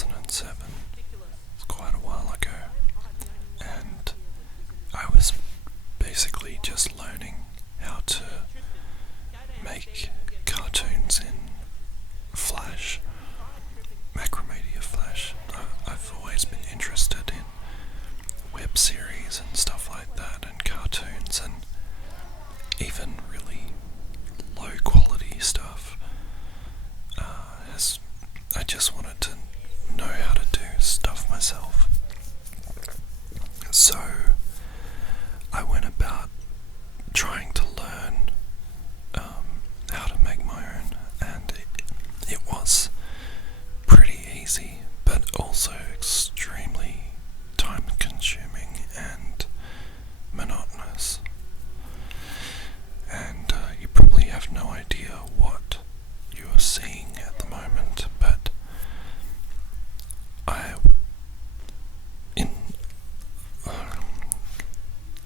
2007. It's quite a while ago. And I was basically just learning how to make cartoons in Flash, Macromedia Flash. I've always been interested in web series and stuff like that, and cartoons, and even really low quality stuff. I just wanted to know how to do stuff myself. So I went about trying to learn how to make my own, and it was pretty easy, but also extremely time consuming and monotonous. And you probably have no idea what you are seeing at the moment, but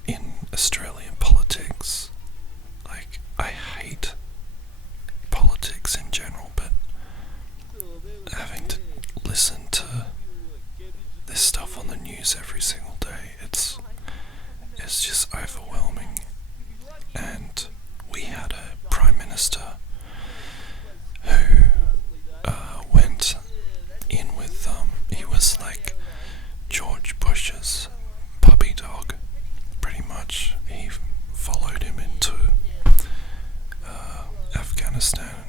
in Australian politics, like, I hate politics in general, but having to listen to this stuff on the news every single day, it's just overwhelming. And we had a prime minister who went in with he was like George Bush's puppy dog, pretty much. He followed him into Afghanistan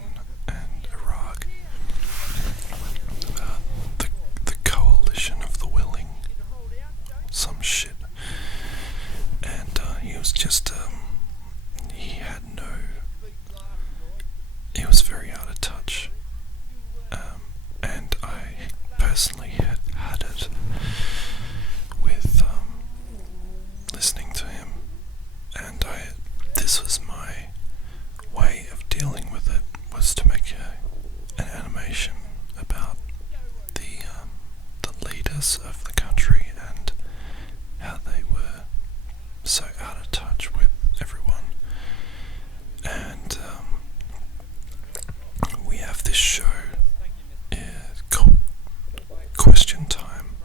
and Iraq, the coalition of the willing, some shit. And he was just he was very out of touch, and I personally had it with listening to him, and this was my way of dealing with it, was to make an animation about the leaders of the country and how they were so out of touch with everyone. And we have this show called Question Time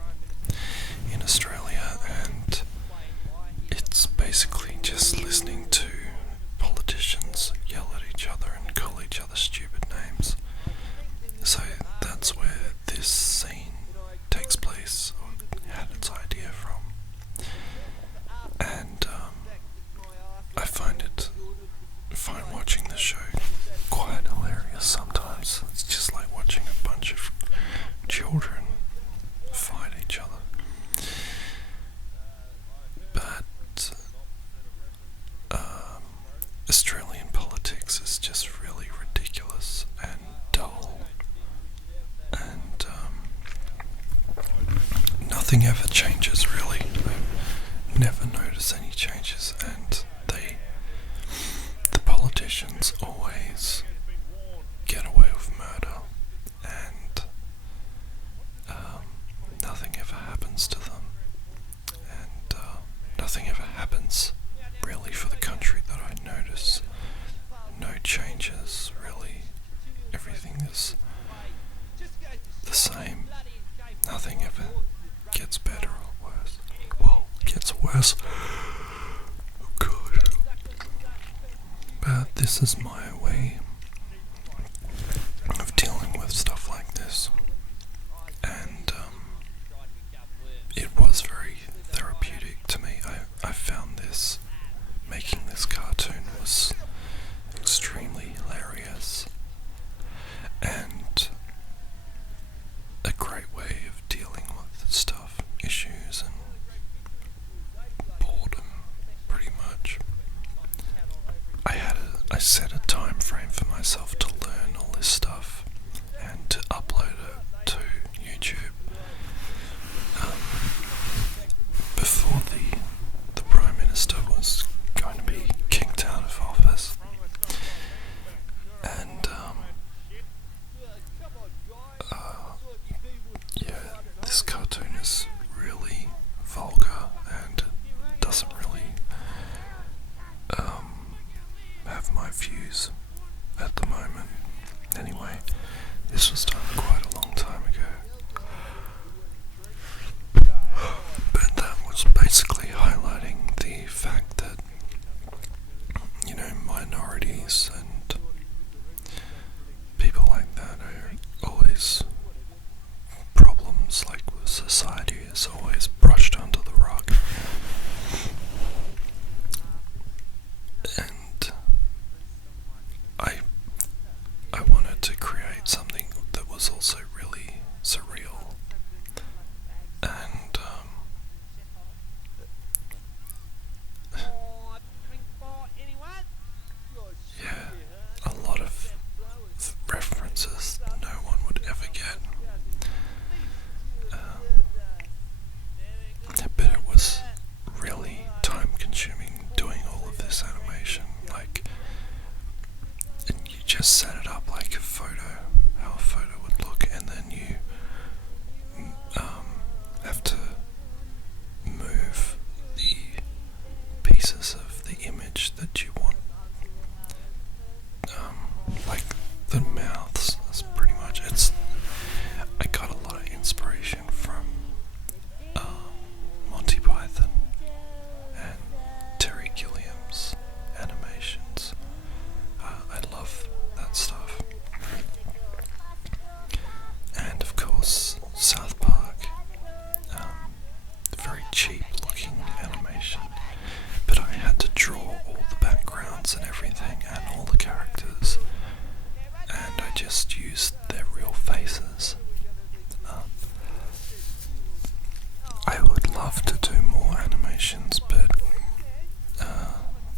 in Australia, and it's basically just listening to politicians yell at each other and call each other stupid names. So that's where this scene takes place, or had its idea from. And I find watching the show quite hilarious sometimes. It's just like watching a bunch of children fight each other. But Australian politics is just really ridiculous and dull, and nothing ever changes really. I never notice any changes, and the politicians always get away with murder, and nothing ever happens to them, and nothing ever happens really for the country that I notice. No changes really. Everything is the same. Nothing ever gets better or worse. Well, gets worse. Oh god. But this is my way of dealing with stuff like this, and it was very therapeutic to me. I found making this cartoon was extremely hilarious, and a great way of dealing with stuff, issues, and boredom, pretty much. I set a time frame for myself to learn all this stuff and to upload it to YouTube. Before the Prime Minister was going to be kicked out of office. And yeah, this cartoon is really vulgar and doesn't really have my views at the moment. Anyway, this was done quite a long time ago. society is always brushed under the rug. And I wanted to create something that was also really surreal. And yeah, a lot of references no one would ever get. But it was really time consuming doing all of this animation. Like, and you just set it up like a photo, how a photo would look, and then you have to move the pieces of the image that you want. Like the mouths, that's pretty much it's. I got a lot of inspiration from Monty Python and Terry Gilliam's animations. I love that stuff. And of course, South Park. Very cheap looking animation. But I had to draw all the backgrounds and everything and all the characters. And I just used their real faces. I would love to do more animations, but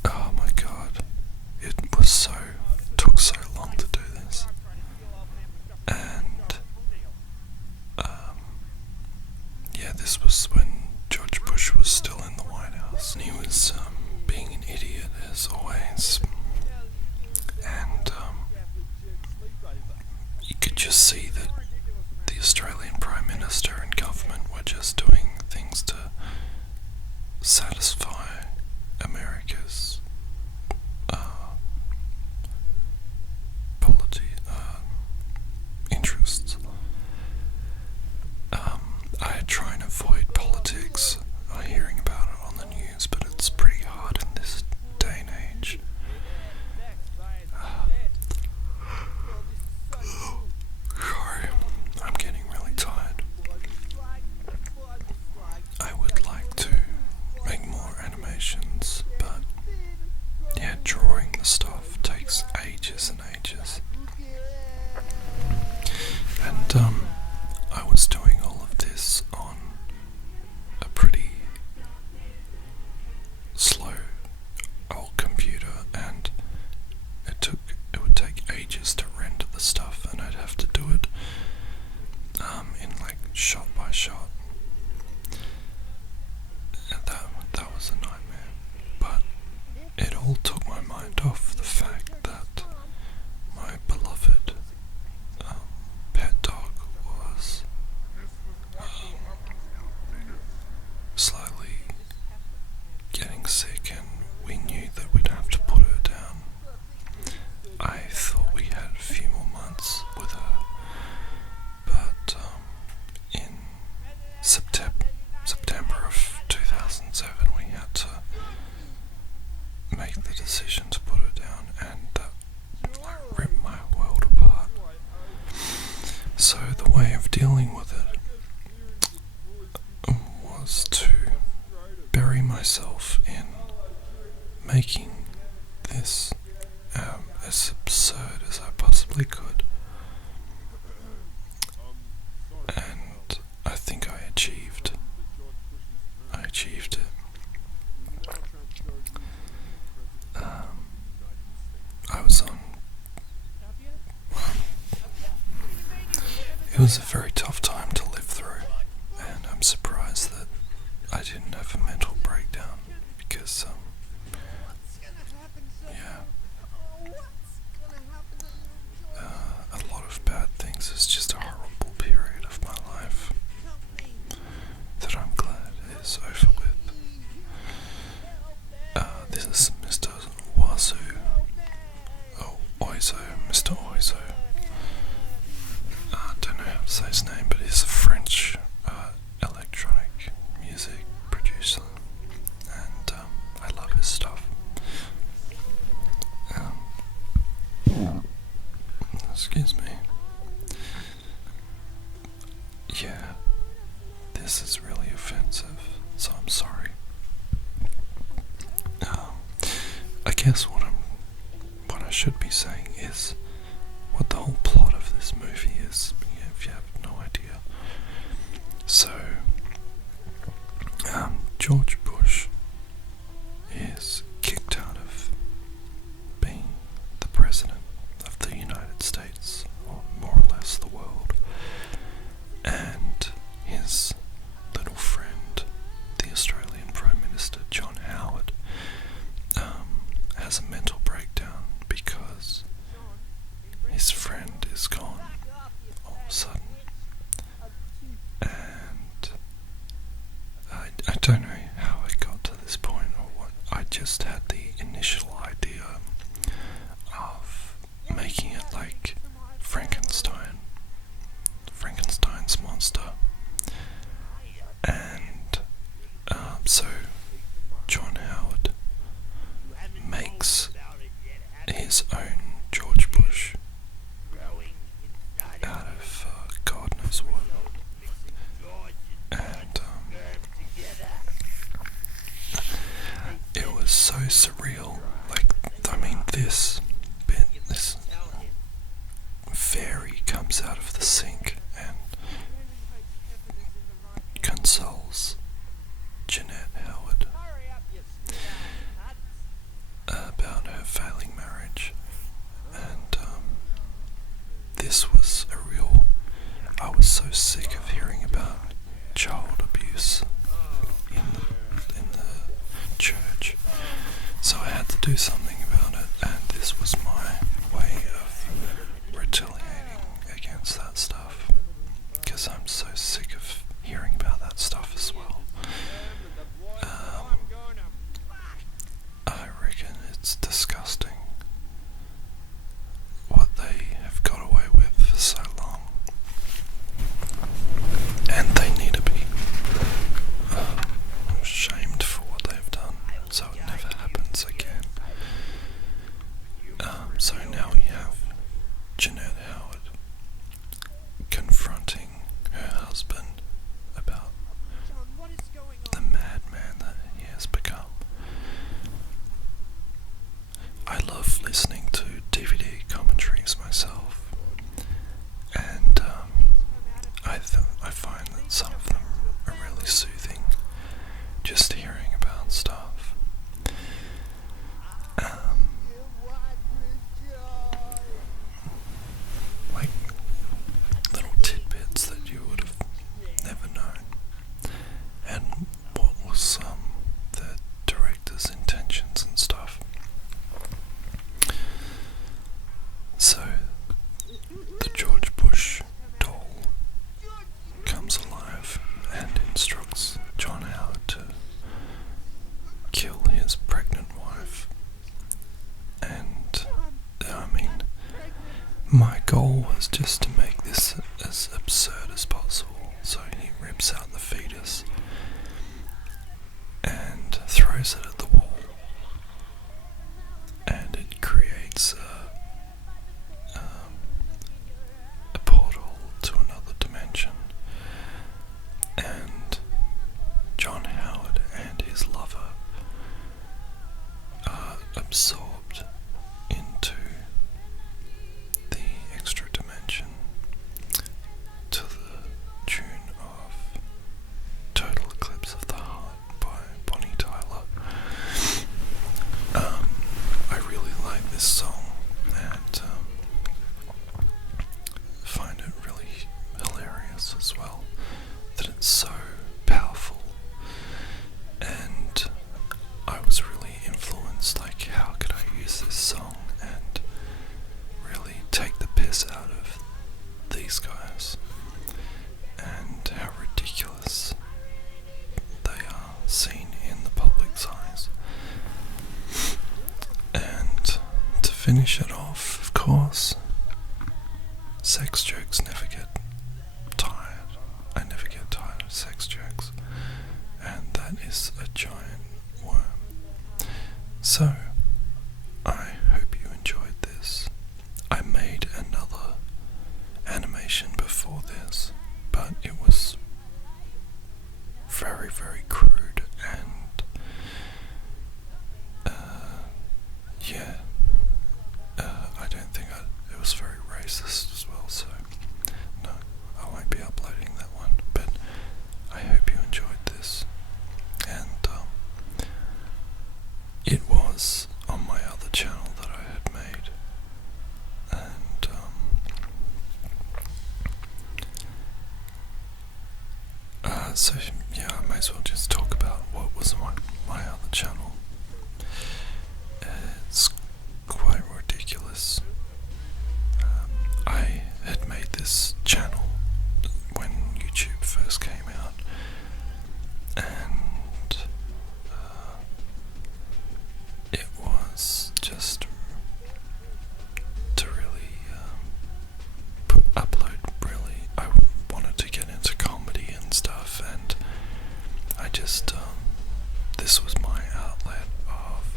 oh my god, it took so long to do this. And yeah, this was when George Bush was still in the White House, and he was being an idiot as always. And you could just see that the Australian Prime Minister and government were just doing things to satisfy America's interests. I try and avoid politics, hearing about it on the news, but it's pretty hard in this day and age. Sorry, I'm getting really tired. I would like to make more animations, but yeah, drawing the stuff takes ages and ages. And I was doing all of this on a pretty slow old computer, and it would take ages to render the stuff, and I'd have to do it in like shot by shot. And that was a nightmare. But it all took my mind off the fact that my beloved pet dog was slowly getting sick, and we knew that we'd have to put her down. I thought we had a few more months with her, but in September of 2007 we had to make the decision to put her down, and that ripped my world apart. So the way of dealing with it was to bury myself in making this as absurd as I possibly could. And I think I achieved it. I was on. It was a very tough time to live through, and I'm surprised that I didn't have a mental breakdown, because yeah, a lot of bad things. It's just a horrible period of my life that I'm glad is over with. This is Mr. Oizo. Oh, Oizo, Mr. Oizo. I don't know how to say his name, but he's a French electronic music producer, and I love his stuff. Excuse me. Yeah. this is really offensive, so I'm sorry. I guess what I should be saying is what the whole plot of this movie is, if you have no idea. So, George Bush is kicked out of being the president of the United States, or more or less the world, and his little friend, the Australian Prime Minister John Howard, has a mental breakdown because his friend is gone all of a sudden. And I don't know how I got to this point or what. I just had the initial idea of making it like Frankenstein's monster. And so John Howard makes his own George Bush out of God knows what. And it was so surreal. Like, I mean, this fairy comes out of the sink and consoles Jeanette Howard about her failing marriage. And this was a real... I was so sick of hearing about child abuse in the church, so I had to do something about it, and this was my way of retaliating against that stuff, because I'm so sick of hearing about that stuff as well. I reckon it's disgusting what they have got away with for so long, and they need to be shamed for what they've done, so it never happens again. So now we have Jeanette Howard confronting her husband about the madman that he has become. I love listening to DVD commentaries myself, and I find that some of them are really soothing, just hearing about stuff. Like little tidbits that you would have never known, and what was the director's intentions and stuff. So, the George Bush doll comes alive and instructs John Howard to kill his pregnant wife. And, I mean, my goal was just to make this as absurd as possible. So he rips out the fetus and throws it at the wall, and it creates a portal to another dimension, and John Howard and his lover are absorbed into the extra dimension to the tune of Total Eclipse of the Heart by Bonnie Tyler. I really like this song, and find it really hilarious as well, that it's so powerful. And I was really influenced, like, how could I use this song and really take the piss out of these guys, and how ridiculous they are seen in the public's eyes. And to finish it off, of course, sex jokes never get tired. I never get tired of sex jokes, and that is a giant worm. So, I hope you enjoyed this. I made another animation before this, but it was very, very crude, and yeah, I don't think it was very racist as well, so no, I won't be uploading that one, but I hope you enjoyed this, and it was on my other channel that I had made, and so yeah, I may as well just talk about what was on my other channel. It's quite ridiculous. I had made this channel when YouTube first came out, and it was just to really upload. Really, I wanted to get into comedy and stuff, and I just this was my outlet of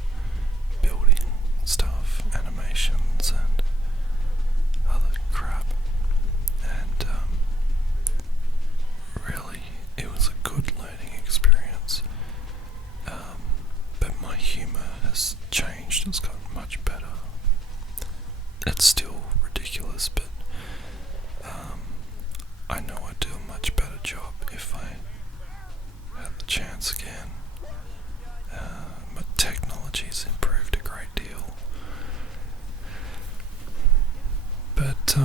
building stuff, animations and other crap, and really it was a good learning experience, but my humour has changed. It's gotten much better. It's still ridiculous, but I know I'd do a much better job if I had the chance again. My technology's improved a great deal, but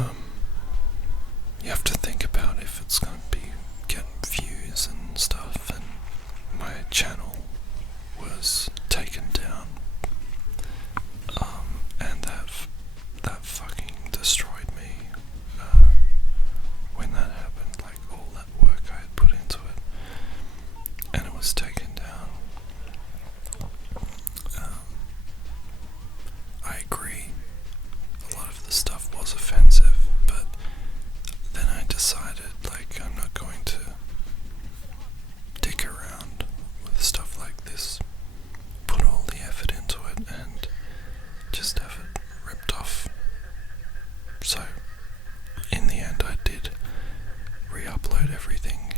you have to think about if it's going to be getting views and stuff, and my channel was taken down, and that fucking destroyed me when that happened. Like, all that work I had put into it, and it was taken down. I agree, a lot of the stuff was offensive, but then I decided, like, I'm not going to dick around with stuff like this, put all the effort into it, and just have it ripped off. So, in the end, I did re-upload everything,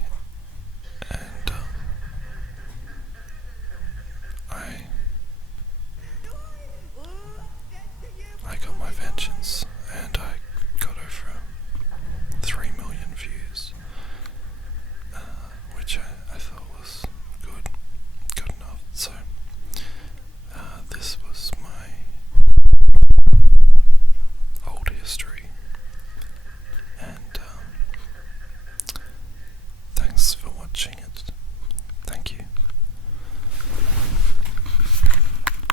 and I got my vengeance, and